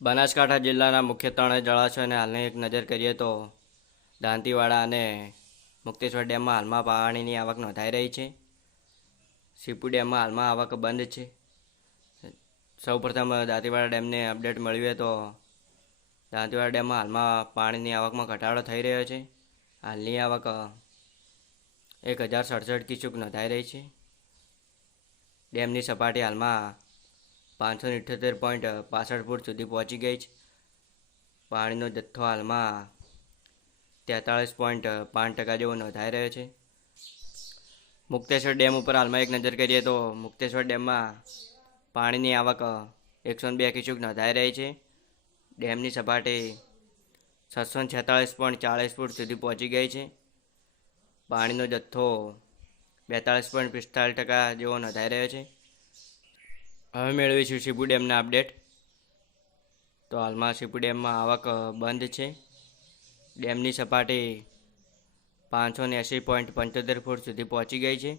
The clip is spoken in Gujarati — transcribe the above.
બનાસકાંઠા જિલ્લાના મુખ્ય ત્રણ જળાશયોને હાલની એક નજર કરીએ તો દાંતીવાડા અને મુક્તેશ્વર ડેમમાં હાલમાં પાણીની આવક નોંધાઈ રહી છે. સીપુ ડેમમાં હાલમાં આવક બંધ છે. સૌપ્રથમ દાંતીવાડા ડેમને અપડેટ મળ્યું તો દાંતીવાડા ડેમમાં હાલમાં પાણીની આવકમાં ઘટાડો થઈ રહ્યો છે. હાલની આવક એક હજાર સડસઠ ક્યુસેક નોંધાઈ રહી છે. ડેમની સપાટી હાલમાં પાંચસો ઇઠ્યોતેર પોઈન્ટ પાસઠ ફૂટ સુધી પહોંચી ગઈ છે. પાણીનો જથ્થો હાલમાં તેતાળીસ પોઈન્ટ પાંચ ટકા જેવો નોંધાઈ રહ્યો છે. મુક્તેશ્વર ડેમ ઉપર હાલમાં એક નજર કરીએ તો મુક્તેશ્વર ડેમમાં પાણીની આવક એકસો બે ક્યુસેક નોંધાઈ રહી છે. ડેમની સપાટી છસો છેતાળીસ પોઈન્ટ ચાળીસ ફૂટ સુધી પહોંચી ગઈ છે. પાણીનો જથ્થો બેતાળીસ પોઈન્ટ પિસ્તાળીસ ટકા જેવો નોંધાઈ રહ્યો છે. હવે મેળવીશું શિપુ ડેમના અપડેટ. તો હાલમાં શિપુ ડેમમાં આવક બંધ છે. ડેમની સપાટી પાંચસો એંસી પોઈન્ટ પંચોતેર ફૂટ સુધી પહોંચી ગઈ છે.